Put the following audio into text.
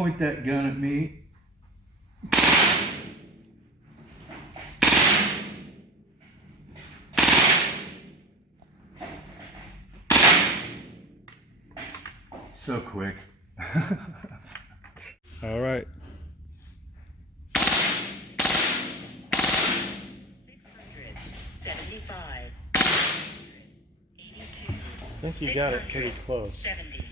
point that gun at me. So quick. All right. 675. 82. I think you got it pretty close. 70.